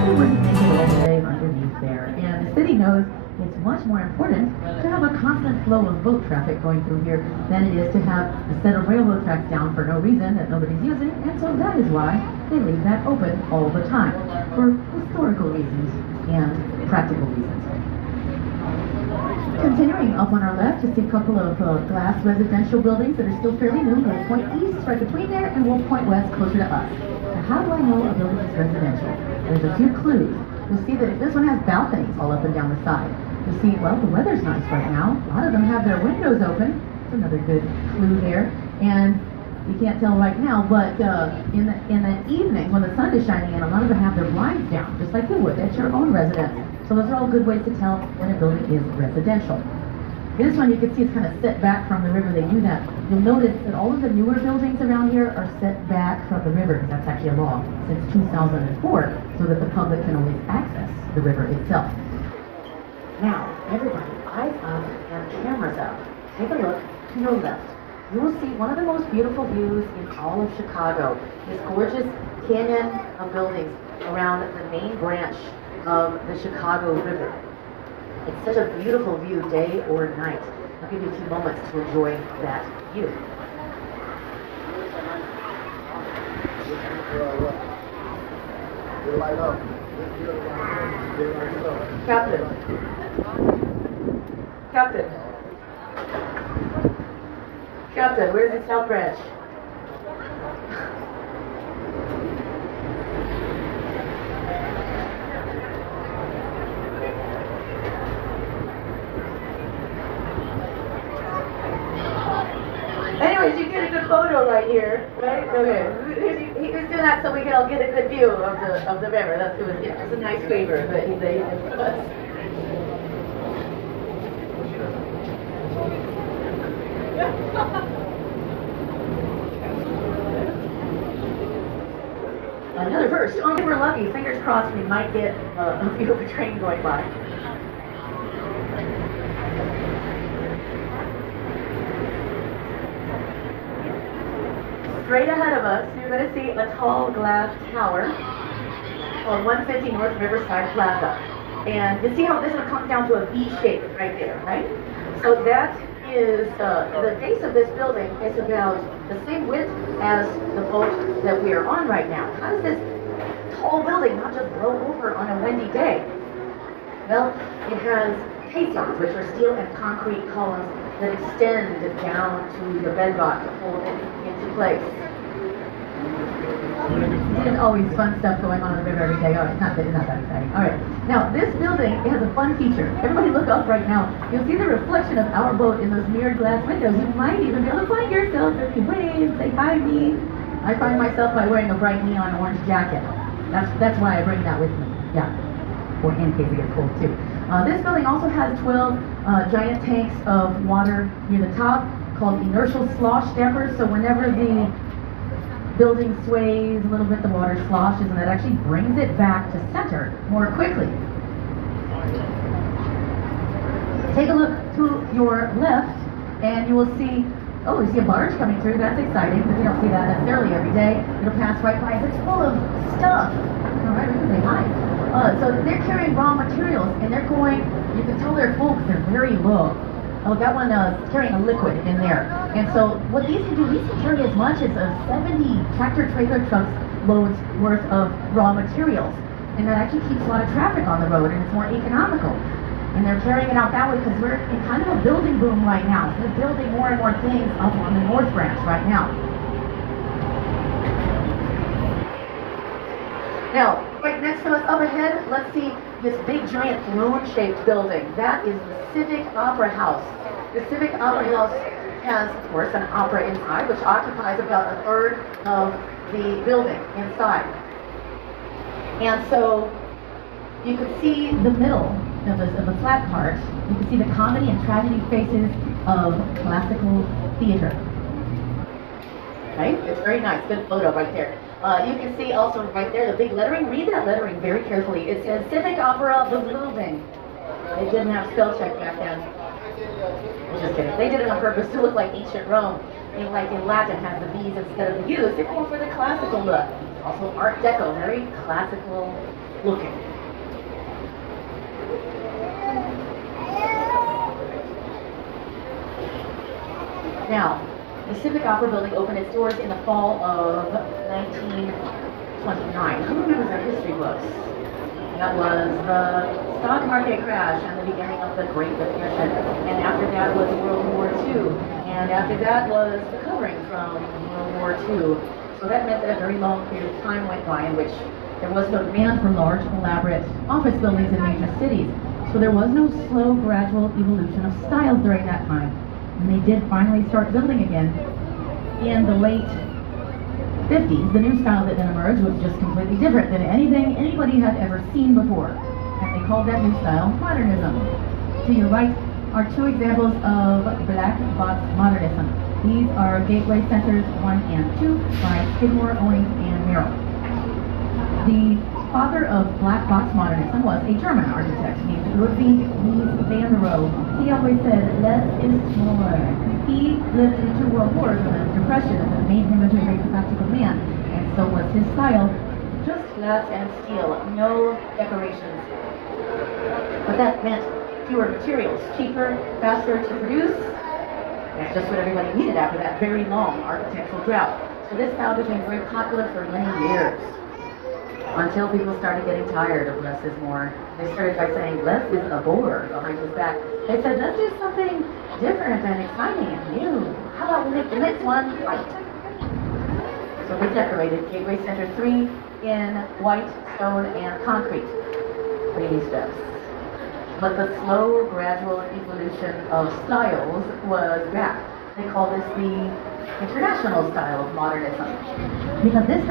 They wouldn't make it all the way underneath there. And the city knows it's much more important to have a constant flow of boat traffic going through here than it is to have a set of railroad tracks down for no reason that nobody's using. And so that is why they leave that open all the time, for historical reasons and practical reasons. Continuing up on our left, you see a couple of glass residential buildings that are still fairly new. We'll point east right between there, and we'll point west closer to us. Now, how do I know a building is residential? There's a few clues. You'll see that this one has balconies all up and down the side. You'll see, well, the weather's nice right now. A lot of them have their windows open. That's another good clue there. And you can't tell right now, but in the evening when the sun is shining in, a lot of them have their blinds down, just like you would at your own residence. So those are all good ways to tell when a building is residential. This one you can see is kind of set back from the river. They do that. You'll notice that all of the newer buildings around here are set back from the river. That's actually a law since 2004, so that the public can always access the river itself. Now, everybody, eyes up and cameras up. Take a look to your left. You will see one of the most beautiful views in all of Chicago. This gorgeous canyon of buildings around the main branch of the Chicago River. It's such a beautiful view, day or night. I'll give you a few moments to enjoy that view. Captain. Captain. Captain, where's the South Branch? Anyways, you get a good photo right here, right? Okay. He was doing that so we could all get a good view of the river. It was a nice favor that he did for us. Another verse. Oh, if we're lucky, fingers crossed, we might get a view of a train going by. Straight ahead of us, you're going to see a tall glass tower on 150 North Riverside Plaza. And you see how this one comes down to a V shape right there, right? So that is, the base of this building is about the same width as the boat that we are on right now. How does this tall building not just blow over on a windy day? Well, it has caissons, which are steel and concrete columns that extend down to the bedrock to hold it into place. There's always fun stuff going on in the river every day. All right, not that exciting. All right, now this building has a fun feature. Everybody look up right now. You'll see the reflection of our boat in those mirrored glass windows. You might even be able to find yourself if you wave, say hi me. I find myself by wearing a bright neon orange jacket. That's why I bring that with me. Yeah, or in case it gets cold too. This building also has 12 giant tanks of water near the top called inertial slosh dampers. So whenever the building sways a little bit, the water sloshes, and that actually brings it back to center more quickly. Take a look to your left, and you will see, oh, you see a barge coming through. That's exciting, because you don't see that necessarily every day. It'll pass right by us. It's full of stuff. All right, we can say hi. So they're carrying raw materials, and they're going, you can tell they're full because they're very low. Oh, that one carrying a liquid in there. And so what these can do, these can carry as much as 70 tractor-trailer trucks loads worth of raw materials. And that actually keeps a lot of traffic on the road, and it's more economical. And they're carrying it out that way because we're in kind of a building boom right now. So they're building more and more things up on the North Branch right now. Now, right next to us up ahead, let's see this big giant throne-shaped building. That is the Civic Opera House. The Civic Opera House has, of course, an opera inside, which occupies about a third of the building inside. And so you can see the middle of the flat part. You can see the comedy and tragedy faces of classical theater. Right? It's very nice. Good photo right there. You can see also right there the big lettering. Read that lettering very carefully. It says Civic Opera the Building. They didn't have spell check back then. Just kidding. They did it on purpose to look like ancient Rome. And like in Latin has the B's instead of the U's. They're going for the classical look. Also Art Deco, very classical looking. Now, the Civic Opera Building opened its doors in the fall of 1929. Who remembers our history books? That was the stock market crash and the beginning of the Great Depression. And after that was World War II. And after that was recovering from World War II. So that meant that a very long period of time went by in which there was no demand for large, elaborate office buildings in major cities. So there was no slow, gradual evolution of styles during that time. And they did finally start building again in the late 50s. The new style that then emerged was just completely different than anything anybody had ever seen before. And they called that new style modernism. To your right are two examples of black box modernism. These are Gateway Centers 1 and 2 by Skidmore, Owings, and Merrill. The father of black box modernism was a German architect named Ludwig Mies van der Rohe. He always said, less is more. He lived through 2 world wars and the Depression that made him into a very practical man. And so was his style, just glass and steel, no decorations. But that meant fewer materials, cheaper, faster to produce. That's just what everybody needed after that very long architectural drought. So this style became very popular for many years, until people started getting tired of less is more. They started by saying, less is a bore behind his back. They said, let's do something different and exciting and new. How about we make the next one white? So they decorated Gateway Center 3 in white, stone, and concrete. 3D steps. But the slow, gradual evolution of styles was back. They call this the international style of modernism. Because this